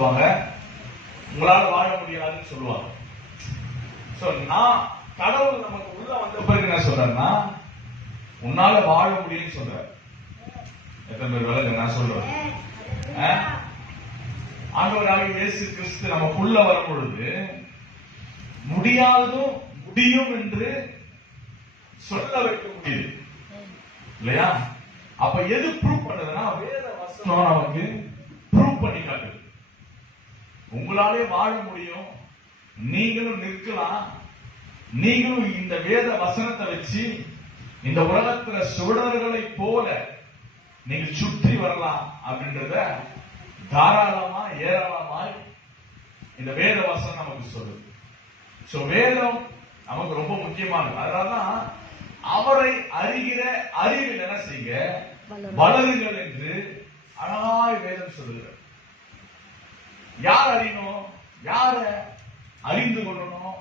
சொல்லுவாங்க, உங்களால வாழ முடியாதுன்னு சொல்லுவாங்க. நான் கடவுள் நமக்கு உள்ள வந்த பிறகு என்ன சொல்றேன்னா, உன்னால வாழ முடியும்னு சொல்ற. எத்தனை பேர் வேலை நான் சொல்றேன். ஆண்டவராக இயேசு கிறிஸ்து நமக்குள்ள வரும் பொழுது முடியாததும் முடியும் என்று சொல்ல வைக்க முடியுது இல்லையா? அப்ப எது ப்ரூவ் பண்ணுதுன்னா, வேத வசனம் நமக்கு ப்ரூவ் பண்ணி காட்டுது. உங்களாலே வாழ முடியும், நீங்களும் நிற்கலாம், நீங்களும் இந்த வேத வசனத்தை வச்சு இந்த உலகத்துல சுடர்களை போல நீங்க சுற்றி வரலாம் அப்படின்றத தாராளமா ஏராளமாய் இந்த வேத வசனம் நமக்கு சொல்லுது. வேதம் நமக்கு ரொம்ப முக்கியமானது. அதனாலதான் அவரை அறிகிற அறிவில் என்ன செய்ய வளருங்கள் என்று அழகாய் வேதம் சொல்லுகிறார். யார் அறியணும், யார அறிந்து கொள்ளணும்,